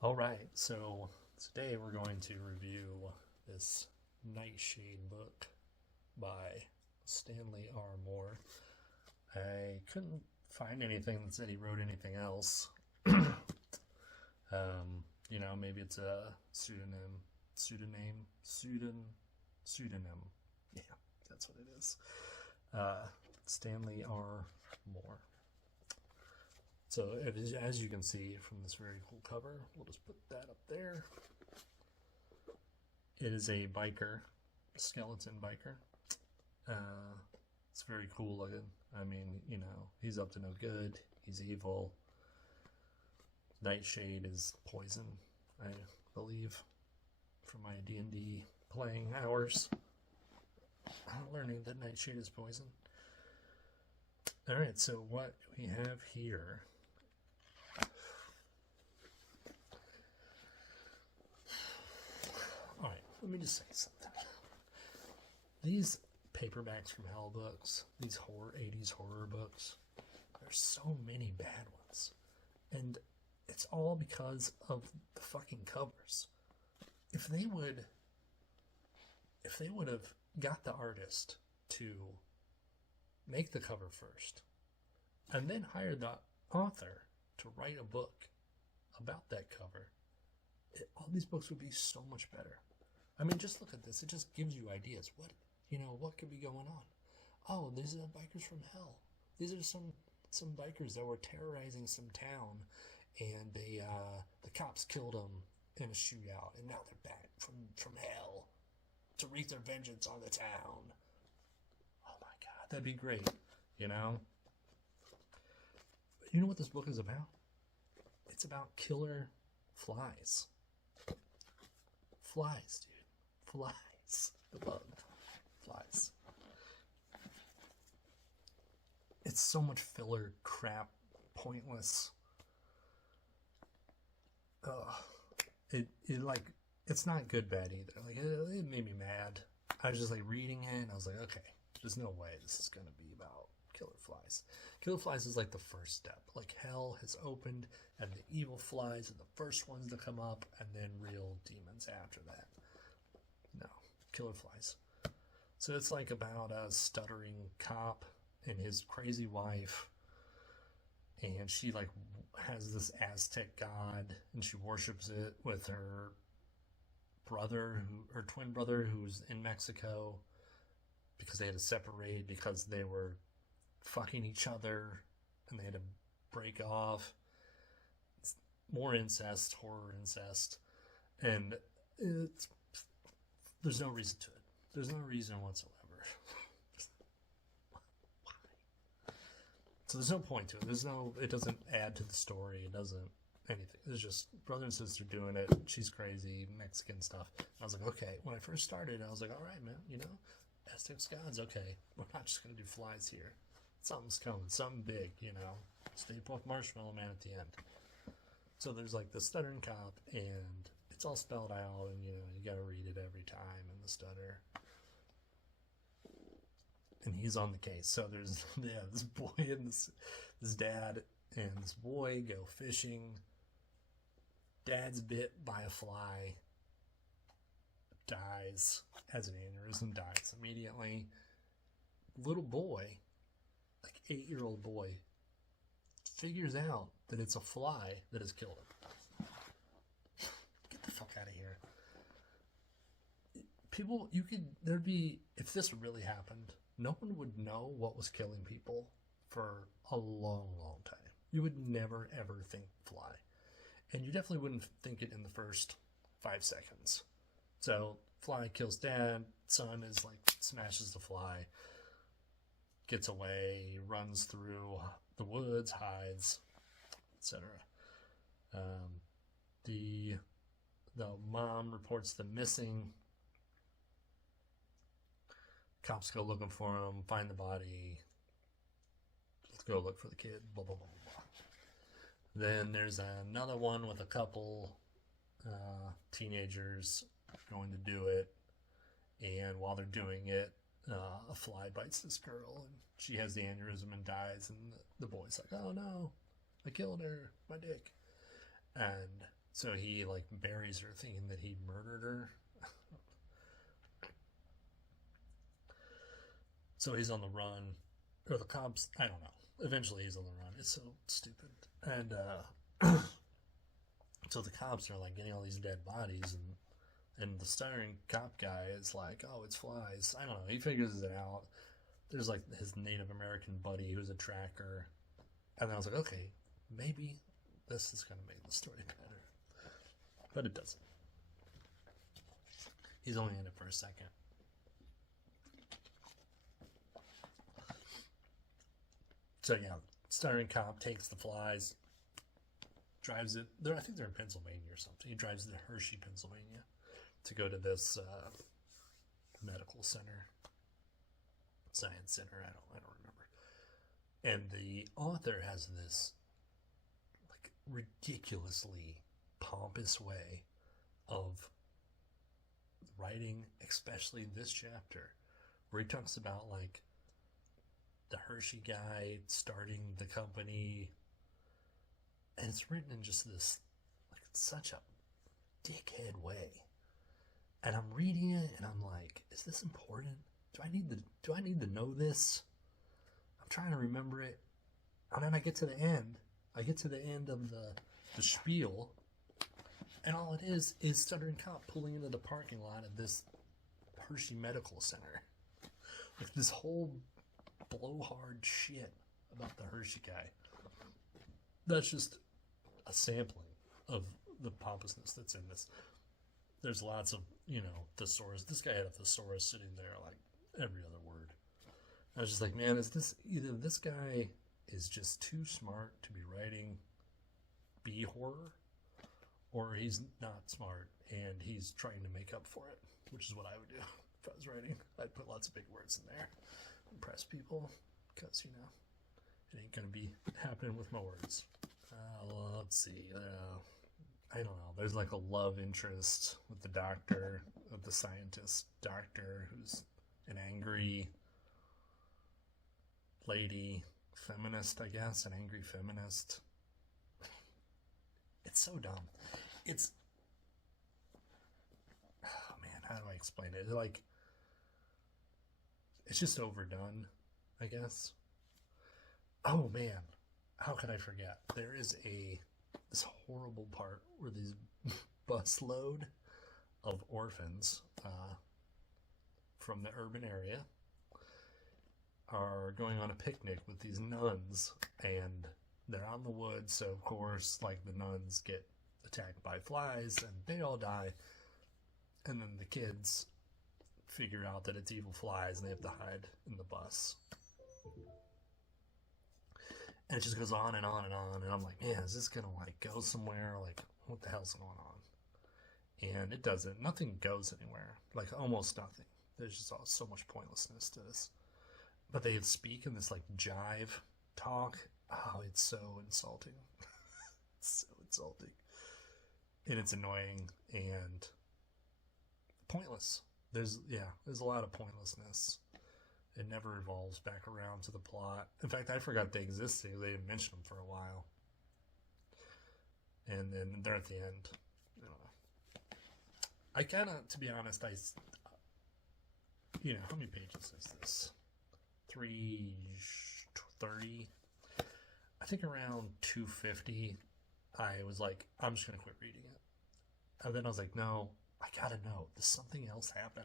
Alright, so today we're going to review this Nightshade book by Stanley R Moore. I couldn't find anything that said he wrote anything else. Maybe it's a pseudonym. Yeah, that's what it is. Stanley R Moore. So as you can see from this very cool cover, we'll just put that up there. It is a biker, skeleton biker. It's very cool looking. I mean, he's up to no good. He's evil. Nightshade is poison, I believe, from my D&D playing hours. Learning that Nightshade is poison. Alright, so what we have here... Alright, let me just say something. These paperbacks from Hell books, these 80s horror books, there's so many bad ones. And it's all because of the fucking covers. If they would have got the artist to make the cover first, and then hired the author to write a book about that cover, all these books would be so much better. I mean, just look at this. It just gives you ideas. What could be going on? Oh, these are bikers from hell. These are some bikers that were terrorizing some town, and the cops killed them in a shootout, and now they're back from hell to wreak their vengeance on the town. Oh my god, that'd be great, You know what this book is about? It's about killer flies. Flies, dude. Flies. I love flies. It's so much filler crap, pointless. It's not good bad either. It made me mad. I was just reading it, and I was like, okay, there's no way this is gonna be about killer flies. Killer flies is the first step. Hell has opened, and the evil flies are the first ones to come up, and then real demons after that. No, killer flies. So it's about a stuttering cop and his crazy wife, and she has this Aztec god, and she worships it with her twin brother, who's in Mexico, because they had to separate because they were fucking each other, and they had to break off. It's more incest, horror incest, and there's no reason to it. There's no reason whatsoever. Why? So there's no point to it. It doesn't add to the story. It doesn't anything. It's just brother and sister doing it. She's crazy, Mexican stuff. And I was like, okay. When I first started, I was like, all right, man. Aztec gods. Okay, we're not just gonna do flies here. Something's coming. Something big. Stay Puft Marshmallow Man at the end. So there's the stuttering cop, and it's all spelled out, and you gotta read it every time in the stutter. And he's on the case. So there's this boy and this dad and this boy go fishing. Dad's bit by a fly, dies, has an aneurysm, dies immediately. Little boy, 8-year-old boy, figures out that it's a fly that has killed him. Get the fuck out of here. If this really happened, no one would know what was killing people for a long, long time. You would never, ever think fly. And you definitely wouldn't think it in the first 5 seconds. So, fly kills dad, son is smashes the fly, gets away, runs through the woods, hides, etc. The mom reports them missing. Cops go looking for him, find the body. Let's go look for the kid, blah, blah, blah, blah. Then there's another one with a couple teenagers going to do it. And while they're doing it, a fly bites this girl, and she has the aneurysm and dies. And the boy's like, oh no, I killed her, my dick. And So he like buries her thinking that he murdered her. So he's on the run, or the cops, I don't know. Eventually he's on the run. It's so stupid. And so the cops are like getting all these dead bodies, and the stuttering cop guy is like, oh, it's flies. I don't know. He figures it out. There's like his Native American buddy who's a tracker. And then I was like, okay, maybe this is going to make the story better. But it doesn't. He's only in it for a second. So yeah, stuttering cop takes the flies, drives it. I think they're in Pennsylvania or something. He drives to Hershey, Pennsylvania, to go to this medical center, science center. I don't remember. And the author has this like ridiculously pompous way of writing, especially this chapter, where he talks about like the Hershey guy starting the company, and it's written in just this like such a dickhead way. And I'm reading it and I'm like, is this important? Do I need to know this? I'm trying to remember it. And then I get to the end. I get to the end of the spiel, and all it is stuttering cop pulling into the parking lot of this Hershey Medical Center. Like this whole blowhard shit about the Hershey guy. That's just a sampling of the pompousness that's in this. There's lots of, thesaurus. This guy had a thesaurus sitting there like every other word. I was just like, man, is this either this guy is just too smart to be writing B horror, or he's not smart and he's trying to make up for it, which is what I would do if I was writing. I'd put lots of big words in there, impress people, because it ain't gonna be happening with my words. Let's see. I don't know. There's like a love interest with the doctor, with the scientist doctor, who's an angry lady, feminist, I guess, an angry feminist. It's so dumb. Oh man, how do I explain it? It's just overdone, I guess. Oh man, how could I forget? There is this horrible part where these busload of orphans from the urban area are going on a picnic with these nuns, and they're out in the woods, so of course, like, the nuns get attacked by flies and they all die, and then the kids figure out that it's evil flies and they have to hide in the bus. And it just goes on and on and on, and I'm like, man, is this gonna like go somewhere? Like, what the hell's going on? And it doesn't. Nothing goes anywhere. Like, almost nothing. There's just so much pointlessness to this. But they speak in this like jive talk. Oh, it's so insulting. It's so insulting. And it's annoying and pointless. There's a lot of pointlessness. It never revolves back around to the plot. In fact, I forgot they existed. They didn't mention them for a while. And then they're at the end. I don't know. I kind of, to be honest, how many pages is this? 330. I think around 250, I was like, I'm just going to quit reading it. And then I was like, no, I got to know. Does something else happen?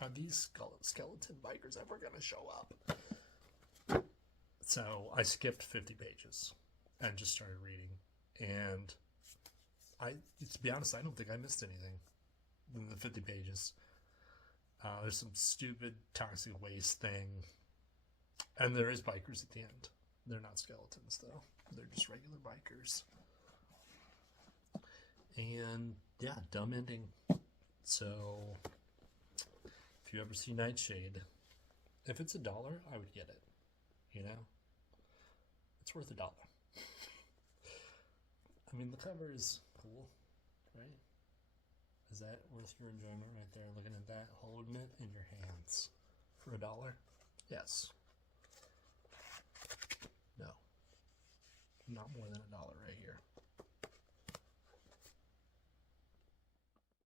Are these skeleton bikers ever going to show up? So I skipped 50 pages and just started reading. And to be honest, I don't think I missed anything in the 50 pages. There's some stupid toxic waste thing. And there is bikers at the end. They're not skeletons, though. They're just regular bikers. And, yeah, dumb ending. So, if you ever see Nightshade, if it's $1, I would get it. It's worth $1. I mean, the cover is cool, right? Is that worth your enjoyment right there? Looking at that, holding it in your hands for $1? Yes. No. Not more than $1 right here.